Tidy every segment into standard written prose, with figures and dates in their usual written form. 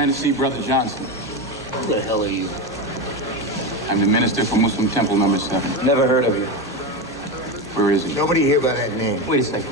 To see Brother Johnson. Who the hell are you? I'm the minister for Muslim Temple number 7. Never heard of you. Where is he? Nobody here by that name. Wait a second.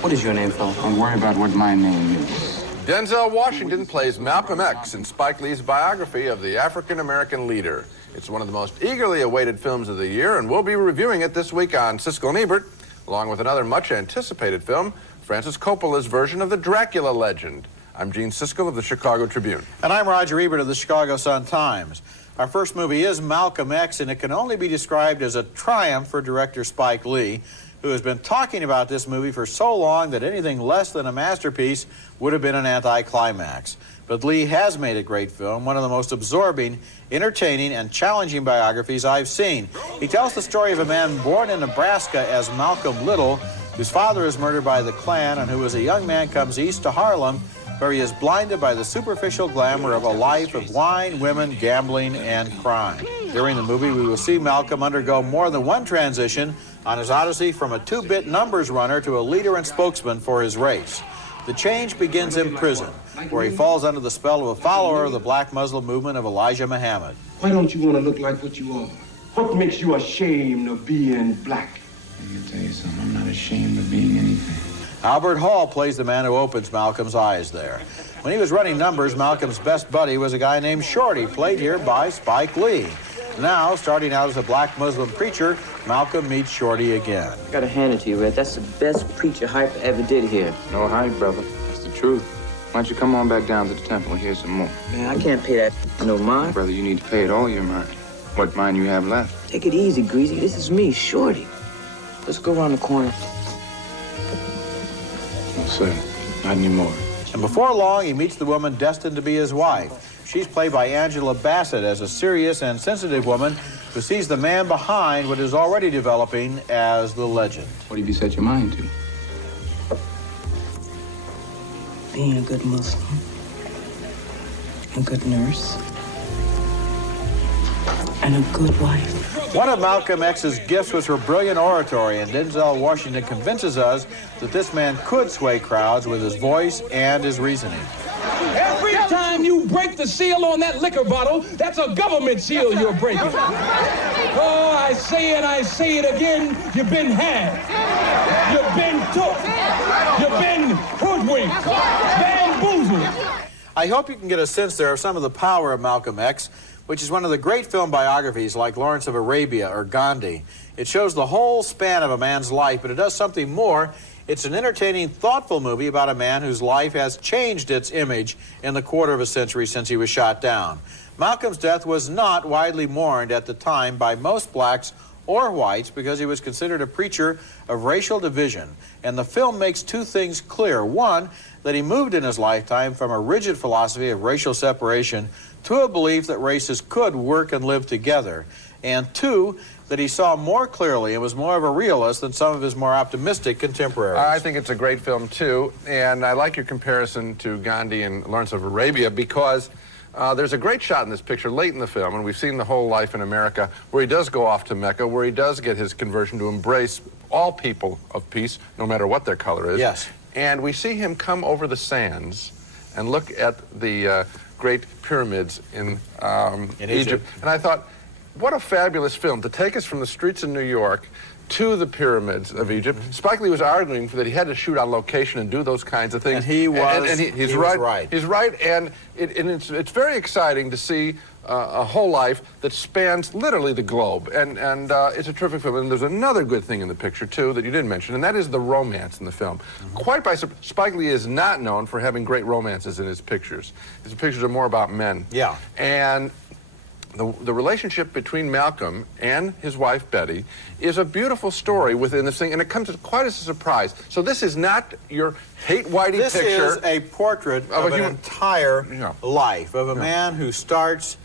What is your name, fella? Don't worry about what my name is. Denzel Washington plays Malcolm X in Spike Lee's biography of the African-American leader. It's one of the most eagerly awaited films of the year, and we'll be reviewing it this week on Siskel and Ebert, along with another much-anticipated film, Francis Coppola's version of the Dracula legend. I'm Gene Siskel of the Chicago Tribune. And I'm Roger Ebert of the Chicago Sun-Times. Our first movie is Malcolm X, and it can only be described as a triumph for director Spike Lee, who has been talking about this movie for so long that anything less than a masterpiece would have been an anticlimax. But Lee has made a great film, one of the most absorbing, entertaining, and challenging biographies I've seen. He tells the story of a man born in Nebraska as Malcolm Little, whose father is murdered by the Klan, and who as a young man comes east to Harlem, where he is blinded by the superficial glamour of a life of wine, women, gambling, and crime. During the movie, we will see Malcolm undergo more than one transition on his odyssey from a 2-bit numbers runner to a leader and spokesman for his race. The change begins in prison, where he falls under the spell of a follower of the black Muslim movement of Elijah Muhammad. Why don't you want to look like what you are? What makes you ashamed of being black? I can tell you something, I'm not ashamed of being anything. Albert Hall plays the man who opens Malcolm's eyes there. When he was running numbers, Malcolm's best buddy was a guy named Shorty, played here by Spike Lee. Now, starting out as a black Muslim preacher, Malcolm meets Shorty again. I gotta hand it to you, Red. That's the best preacher hype ever did here. No hype, brother. That's the truth. Why don't you come on back down to the temple and hear some more? Man, I can't pay that no mind. Brother, you need to pay it all your mind. What mind you have left? Take it easy, Greasy. This is me, Shorty. Let's go around the corner. No, sir. Not anymore. And before long, he meets the woman destined to be his wife. She's played by Angela Bassett as a serious and sensitive woman who sees the man behind what is already developing as the legend. What have you set your mind to? Being a good Muslim, a good nurse, and a good wife. One of Malcolm X's gifts was her brilliant oratory, and Denzel Washington convinces us that this man could sway crowds with his voice and his reasoning. Every time you break the seal on that liquor bottle, that's a government seal you're breaking. Oh, I say it again, you've been had. You've been took. You've been hoodwinked, bamboozled. I hope you can get a sense there of some of the power of Malcolm X, which is one of the great film biographies like Lawrence of Arabia or Gandhi. It shows the whole span of a man's life, but it does something more. It's an entertaining, thoughtful movie about a man whose life has changed its image in the quarter of a century since he was shot down. Malcolm's death was not widely mourned at the time by most blacks or whites because he was considered a preacher of racial division. And the film makes two things clear. One, that he moved in his lifetime from a rigid philosophy of racial separation to a belief that races could work and live together. And two, that he saw more clearly and was more of a realist than some of his more optimistic contemporaries. I think it's a great film, too, and I like your comparison to Gandhi and Lawrence of Arabia because there's a great shot in this picture late in the film, and we've seen the whole life in America, where he does go off to Mecca, where he does get his conversion to embrace all people of peace, no matter what their color is. Yes. And we see him come over the sands and look at the great pyramids in Egypt. And I thought, what a fabulous film to take us from the streets of New York to the pyramids of Egypt. Spike Lee was arguing that he had to shoot on location and do those kinds of things. And he was, he's right. He's right, and it's very exciting to see a whole life that spans literally the globe, and it's a terrific film. And there's another good thing in the picture, too, that you didn't mention, and that is the romance in the film. Quite by surprise, Spike Lee is not known for having great romances in his pictures. His pictures are more about men. Yeah. And the relationship between Malcolm and his wife Betty is a beautiful story within this thing, and it comes as quite as a surprise. So this is not your hate-whitey This picture. is a portrait of an entire life of a man who starts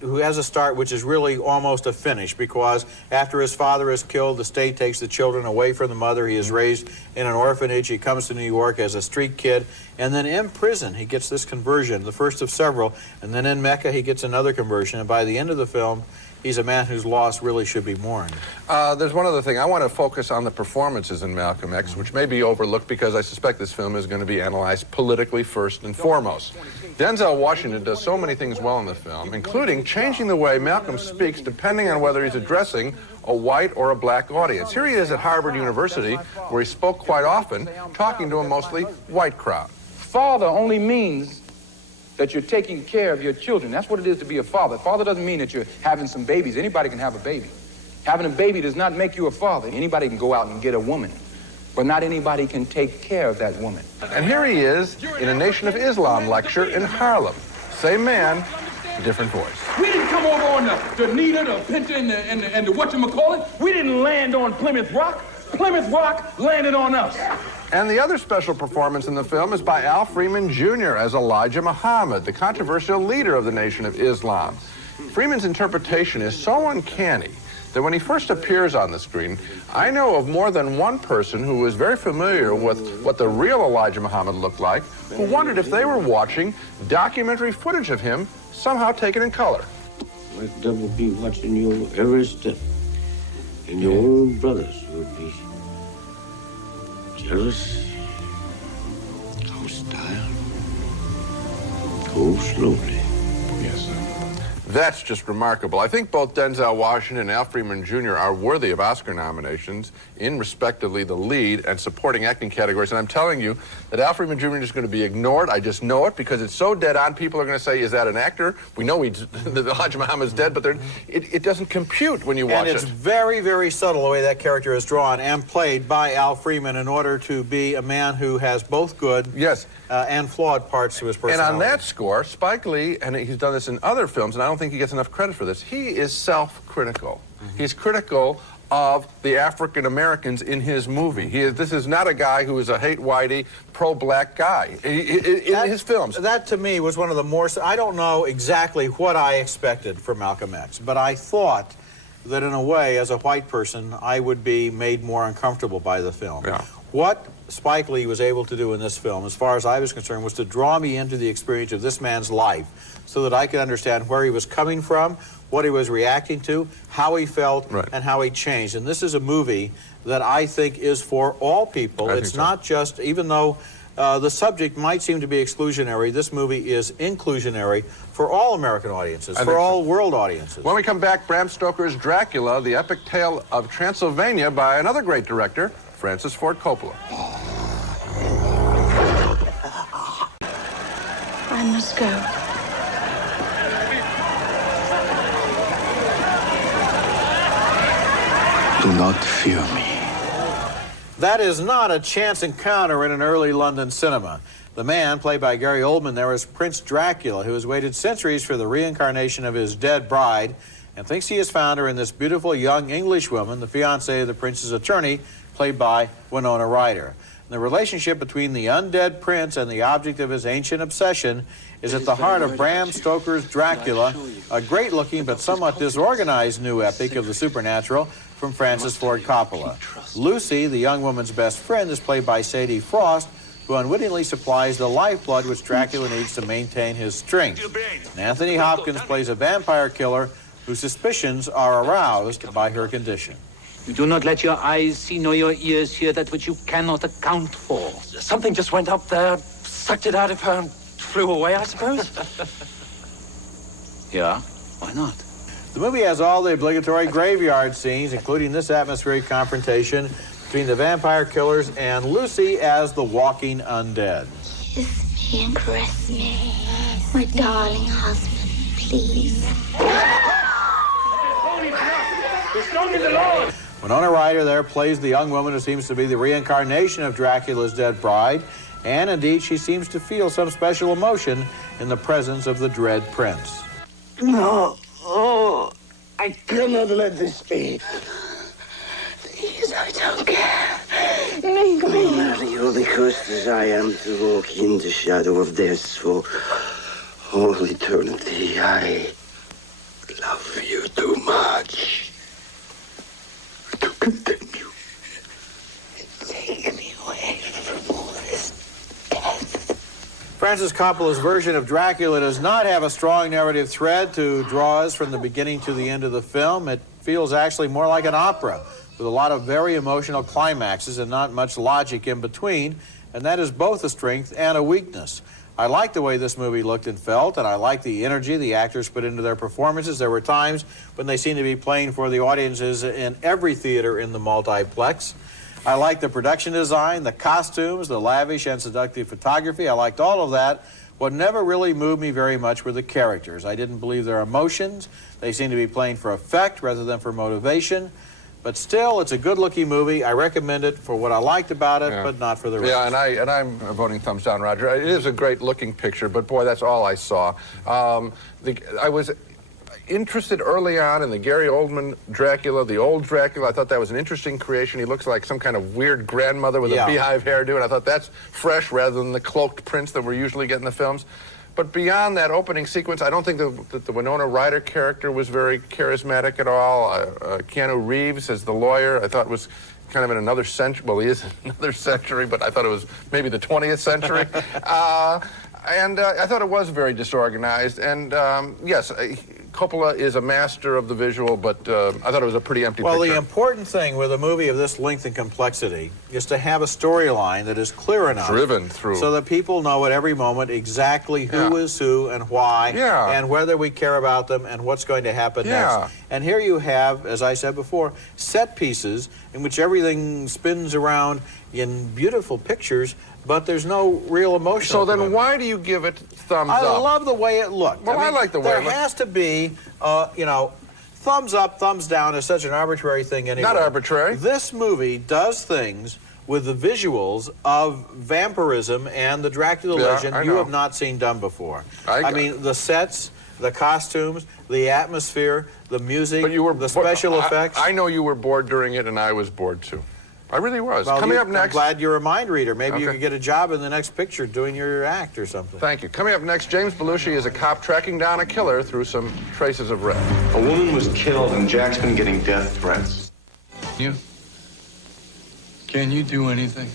who has a start which is really almost a finish, because after his father is killed, the state takes the children away from the mother. He is raised in an orphanage. He comes to New York as a street kid, and then in prison he gets this conversion, the first of several, and then in Mecca he gets another conversion, and by the end of the film he's a man whose loss really should be mourned. There's one other thing. I want to focus on the performances in Malcolm X, which may be overlooked because I suspect this film is going to be analyzed politically first and foremost. Denzel Washington does so many things well in the film, including changing the way Malcolm speaks depending on whether he's addressing a white or a black audience. Here he is at Harvard University, where he spoke quite often, talking to a mostly white crowd. Father only means that you're taking care of your children. That's what it is to be a father. Father doesn't mean that you're having some babies. Anybody can have a baby. Having a baby does not make you a father. Anybody can go out and get a woman, but not anybody can take care of that woman. And here he is in a Nation of Islam lecture in Harlem. Same man, different voice. We didn't come over on the Nita, the Pinta, and the whatchamacallit. We didn't land on Plymouth Rock. Plymouth Rock landed on us. And the other special performance in the film is by Al Freeman Jr. as Elijah Muhammad, the controversial leader of the Nation of Islam. Freeman's interpretation is so uncanny that when he first appears on the screen, I know of more than one person who was very familiar with what the real Elijah Muhammad looked like, who wondered if they were watching documentary footage of him somehow taken in color. Like devil be watching your every step. And your own brothers would be jealous, hostile, go slowly. Yes, sir. That's just remarkable. I think both Denzel Washington and Al Freeman Jr. are worthy of Oscar nominations in respectively the lead and supporting acting categories. And I'm telling you that Al Freeman Jr. is going to be ignored. I just know it because it's so dead on. People are going to say, is that an actor? We know that Elijah Muhammad's dead, but it doesn't compute when you watch it. And it's very, very subtle the way that character is drawn and played by Al Freeman in order to be a man who has both good and flawed parts to his personality. And on that score, Spike Lee, and he's done this in other films, and I don't think he gets enough credit for this, he is self-critical. He's critical of the African Americans in his movie. This is not a guy who is a hate-whitey, pro-black guy in his films. That, to me, was one of the more... I don't know exactly what I expected from Malcolm X, but I thought that, in a way, as a white person, I would be made more uncomfortable by the film. Yeah. What Spike Lee was able to do in this film, as far as I was concerned, was to draw me into the experience of this man's life so that I could understand where he was coming from, what he was reacting to, how he felt, and how he changed. And this is a movie that I think is for all people. It's not just, even though the subject might seem to be exclusionary, this movie is inclusionary for all American audiences, for all world audiences. When we come back, Bram Stoker's Dracula, the epic tale of Transylvania by another great director, Francis Ford Coppola. I must go. Do not fear me. That is not a chance encounter in an early London cinema. The man, played by Gary Oldman there, is Prince Dracula, who has waited centuries for the reincarnation of his dead bride and thinks he has found her in this beautiful young English woman, the fiancée of the prince's attorney, played by Winona Ryder. And the relationship between the undead prince and the object of his ancient obsession is at the heart of Bram Stoker's Dracula, a great-looking but somewhat disorganized new epic of the supernatural from Francis Ford Coppola. Lucy, the young woman's best friend, is played by Sadie Frost, who unwittingly supplies the lifeblood which Dracula needs to maintain his strength. And Anthony Hopkins plays a vampire killer whose suspicions are aroused by her condition. You do not let your eyes see nor your ears hear that which you cannot account for. Something just went up there, sucked it out of her, and flew away, I suppose. Yeah, why not? The movie has all the obligatory graveyard scenes, including this atmospheric confrontation between the vampire killers and Lucy as the walking undead. Kiss me and caress me, my darling husband, please. Winona Ryder there plays the young woman who seems to be the reincarnation of Dracula's dead bride, and indeed she seems to feel some special emotion in the presence of the dread prince. No. Oh, I cannot let this be. Please, I don't care. Make me. You're the cursed as I am to walk in the shadow of death for all eternity. I love you too much to continue. Take me away from all this death. Francis Coppola's version of Dracula does not have a strong narrative thread to draw us from the beginning to the end of the film. It feels actually more like an opera, with a lot of very emotional climaxes and not much logic in between, and that is both a strength and a weakness. I like the way this movie looked and felt, and I like the energy the actors put into their performances. There were times when they seemed to be playing for the audiences in every theater in the multiplex. I liked the production design, the costumes, the lavish and seductive photography. I liked all of that. What never really moved me very much were the characters. I didn't believe their emotions. They seemed to be playing for effect rather than for motivation. But still, it's a good-looking movie. I recommend it for what I liked about it, but not for the rest. Yeah, and I'm voting thumbs down, Roger. It is a great-looking picture, but boy, that's all I saw. I was interested early on in the Gary Oldman Dracula, the old Dracula. I thought that was an interesting creation. He looks like some kind of weird grandmother with a beehive hairdo, and I thought that's fresh rather than the cloaked prince that we're usually getting in the films. But beyond that opening sequence, I don't think that the Winona Ryder character was very charismatic at all. Keanu Reeves as the lawyer, I thought was kind of in another century. Well, he is in another century, but I thought it was maybe the 20th century. And I thought it was very disorganized. And yes, Coppola is a master of the visual, but I thought it was a pretty empty picture. Well, the important thing with a movie of this length and complexity is to have a storyline that is clear enough. Driven through. So that people know at every moment exactly who is who and why, and whether we care about them and what's going to happen next. And here you have, as I said before, set pieces in which everything spins around in beautiful pictures, but there's no real emotion. So then why do you give it thumbs up? I love the way it looked. Well, I like the way it looked. There has to be, you know, thumbs up, thumbs down is such an arbitrary thing anyway. Not arbitrary. This movie does things with the visuals of vampirism and the Dracula legend you have not seen done before. I mean, the sets, the costumes, the atmosphere, the music, the special effects. I know you were bored during it, and I was bored too. I really was. Well, Coming up next... I'm glad you're a mind reader. Maybe you could get a job in the next picture doing your act or something. Thank you. Coming up next, James Belushi is a cop tracking down a killer through some traces of red. A woman was killed, and Jack's been getting death threats. Can you do anything?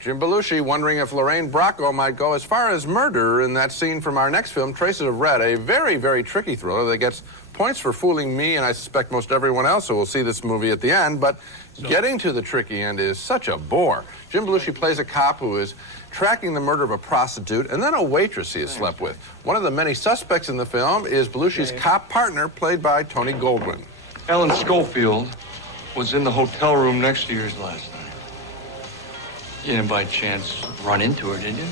Jim Belushi wondering if Lorraine Bracco might go as far as murder in that scene from our next film, Traces of Red, a very, very tricky thriller that gets points for fooling me and I suspect most everyone else who will see this movie at the end, but getting to the tricky end is such a bore. Jim Belushi plays a cop who is tracking the murder of a prostitute and then a waitress he has slept with. One of the many suspects in the film is Belushi's cop partner, played by Tony Goldwyn. Ellen Schofield was in the hotel room next to yours last night. You didn't by chance run into her, did you?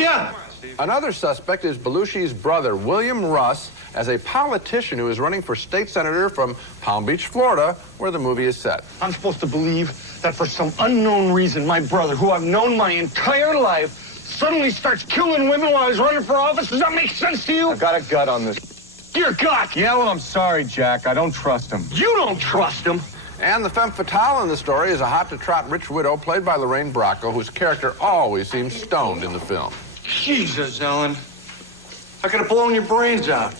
Yeah. Another suspect is Belushi's brother, William Russ, as a politician who is running for state senator from Palm Beach, Florida, where the movie is set. I'm supposed to believe that for some unknown reason, my brother, who I've known my entire life, suddenly starts killing women while he's running for office? Does that make sense to you? I've got a gut on this. Your gut? Yeah, well, I'm sorry, Jack. I don't trust him. You don't trust him? And the femme fatale in the story is a hot-to-trot rich widow played by Lorraine Bracco, whose character always seems stoned in the film. Jesus, Ellen. I could have blown your brains out.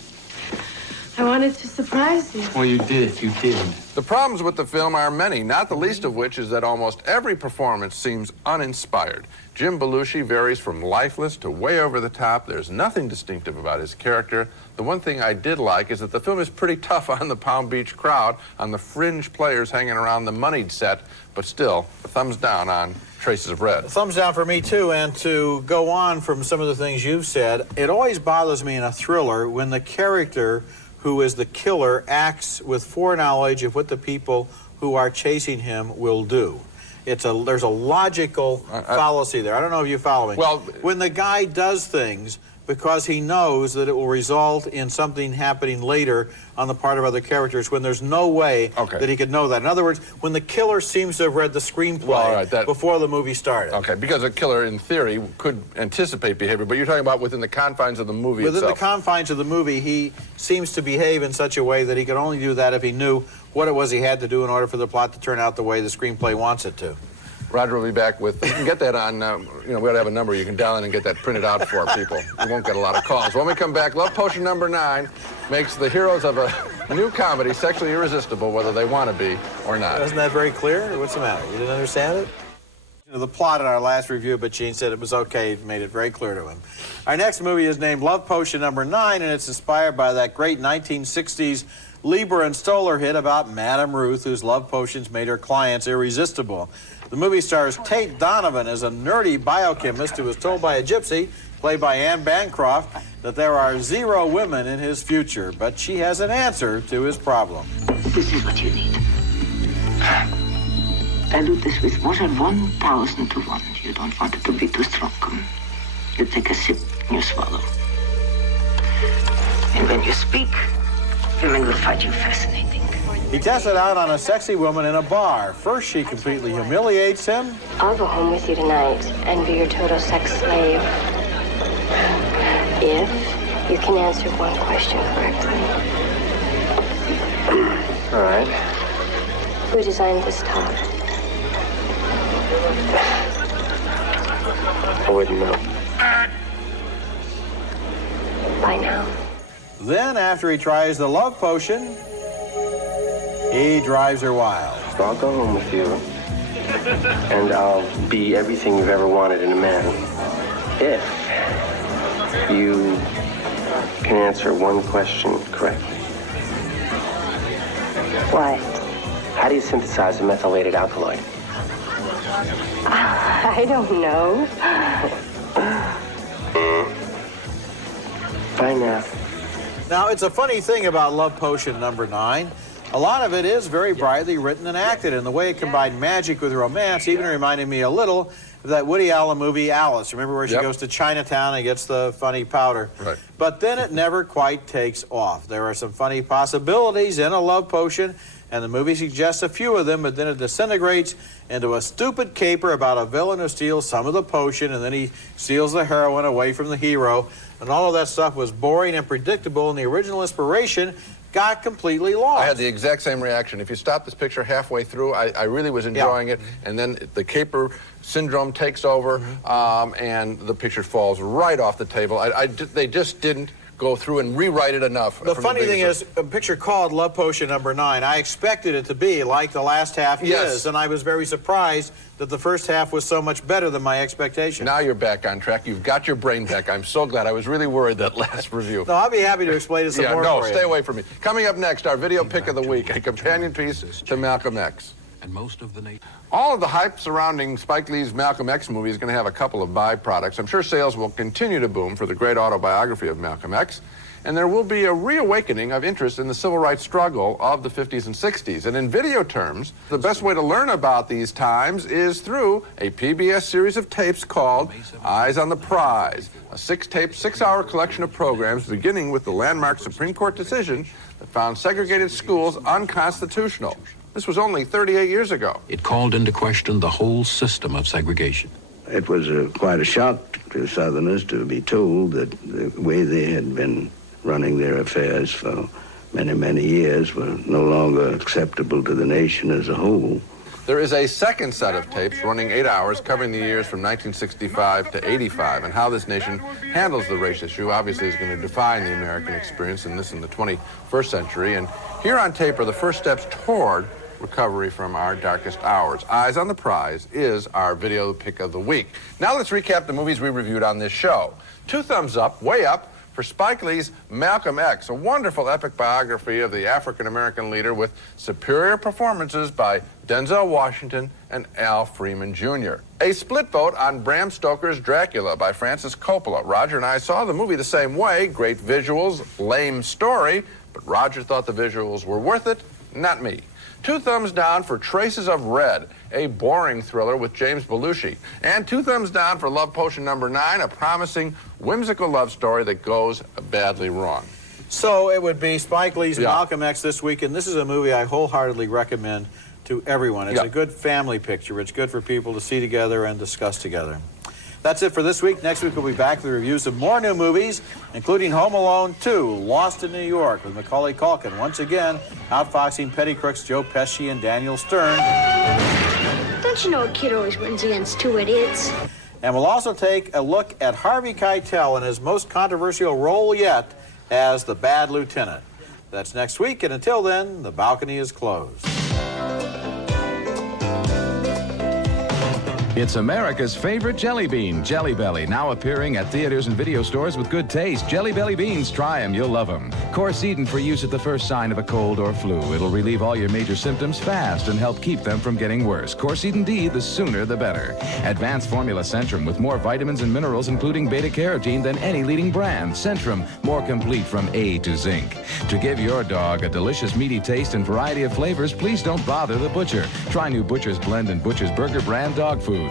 I wanted to surprise you. Well, you did. You did. The problems with the film are many, not the least of which is that almost every performance seems uninspired. Jim Belushi varies from lifeless to way over the top. There's nothing distinctive about his character. The one thing I did like is that the film is pretty tough on the Palm Beach crowd, on the fringe players hanging around the moneyed set, but still, a thumbs down on Traces of Red. Thumbs down for me, too, and to go on from some of the things you've said, it always bothers me in a thriller when the character who is the killer acts with foreknowledge of what the people who are chasing him will do. There's a logical fallacy there. I don't know if you follow me. Well, when the guy does things because he knows that it will result in something happening later on the part of other characters when there's no way that he could know that. In other words, when the killer seems to have read the screenplay before the movie started. Okay, because a killer, in theory, could anticipate behavior, but you're talking about within the confines of the movie itself. Within the confines of the movie, he seems to behave in such a way that he could only do that if he knew what it was he had to do in order for the plot to turn out the way the screenplay wants it to. Roger will be back with, you can get that on, we ought to have a number you can dial in and get that printed out for people. You won't get a lot of calls. When we come back, Love Potion number 9 makes the heroes of a new comedy sexually irresistible, whether they want to be or not. Isn't that very clear? What's the matter? You didn't understand it? The plot in our last review, but Gene said it was okay. It made it very clear to him. Our next movie is named Love Potion number 9, and it's inspired by that great 1960s Lieber and Stoller hit about Madame Ruth, whose love potions made her clients irresistible. The movie stars Tate Donovan as a nerdy biochemist who was told by a gypsy, played by Anne Bancroft, that there are 0 women in his future, but she has an answer to his problem. This is what you need. Dilute this with water 1,000 to 1. You don't want it to be too strong. You take a sip and you swallow. And when you speak, women will find you fascinating. He tests it out on a sexy woman in a bar. First, she completely humiliates him. I'll go home with you tonight and be your total sex slave. If you can answer one question correctly. All right. Who designed this top? I wouldn't know. By now. Then, after he tries the love potion, he drives her wild. So I'll go home with you, and I'll be everything you've ever wanted in a man. If you can answer one question correctly. What? How do you synthesize a methylated alkaloid? I don't know. Bye now. Now, it's a funny thing about Love Potion number 9. A lot of it is very brightly written and acted, and the way it combined magic with romance even reminded me a little of that Woody Allen movie, Alice. Remember where she goes to Chinatown and gets the funny powder? Right. But then it never quite takes off. There are some funny possibilities in a love potion, and the movie suggests a few of them, but then it disintegrates into a stupid caper about a villain who steals some of the potion, and then he steals the heroine away from the hero. And all of that stuff was boring and predictable, and the original inspiration got completely lost. I had the exact same reaction. If you stop this picture halfway through, I really was enjoying it, and then the caper syndrome takes over, and the picture falls right off the table. They just didn't go through and rewrite it enough. The funny thing is, a picture called Love Potion number 9, I expected it to be like the last half is, and I was very surprised that the first half was so much better than my expectation. Now you're back on track. You've got your brain back. I'm so glad. I was really worried that last review. No, I'll be happy to explain it some more for you. Stay away from me. Coming up next, our video pick of the week, a companion piece to Malcolm X. And most of the nation. All of the hype surrounding Spike Lee's Malcolm X movie is going to have a couple of byproducts. I'm sure sales will continue to boom for the great autobiography of Malcolm X, and there will be a reawakening of interest in the civil rights struggle of the 50s and 60s. And in video terms, the best way to learn about these times is through a PBS series of tapes called Eyes on the Prize, a 6-tape, 6-hour collection of programs beginning with the landmark Supreme Court decision that found segregated schools unconstitutional. This was only 38 years ago. It called into question the whole system of segregation. It was quite a shock to Southerners to be told that the way they had been running their affairs for many, many years were no longer acceptable to the nation as a whole. There is a second set of tapes running 8 hours covering the years from 1965 to 85, and how this nation handles the race issue obviously is going to define the American experience in the 21st century. And here on tape are the first steps toward recovery from our darkest hours. Eyes on the Prize is our video pick of the week. Now let's recap the movies we reviewed on this show. 2 thumbs up, way up, for Spike Lee's Malcolm X, a wonderful epic biography of the African-American leader with superior performances by Denzel Washington and Al Freeman Jr. A split vote on Bram Stoker's Dracula by Francis Coppola. Roger and I saw the movie the same way. Great visuals, lame story, but Roger thought the visuals were worth it, not me. 2 thumbs down for Traces of Red, a boring thriller with James Belushi. And 2 thumbs down for Love Potion number 9, a promising, whimsical love story that goes badly wrong. So it would be Spike Lee's Malcolm X this week, and this is a movie I wholeheartedly recommend to everyone. It's a good family picture. It's good for people to see together and discuss together. That's it for this week. Next week we'll be back with reviews of more new movies, including Home Alone 2, Lost in New York with Macaulay Culkin, once again outfoxing petty crooks Joe Pesci and Daniel Stern. Don't you know a kid always wins against 2 idiots? And we'll also take a look at Harvey Keitel in his most controversial role yet as the Bad Lieutenant. That's next week, and until then, the balcony is closed. It's America's favorite jelly bean, Jelly Belly, now appearing at theaters and video stores with good taste. Jelly Belly beans, try them, you'll love them. Course-Eden for use at the first sign of a cold or flu. It'll relieve all your major symptoms fast and help keep them from getting worse. Course-Eden D, the sooner the better. Advanced Formula Centrum with more vitamins and minerals, including beta-carotene, than any leading brand. Centrum, more complete from A to zinc. To give your dog a delicious meaty taste and variety of flavors, please don't bother the butcher. Try new Butcher's Blend and Butcher's Burger brand dog foods.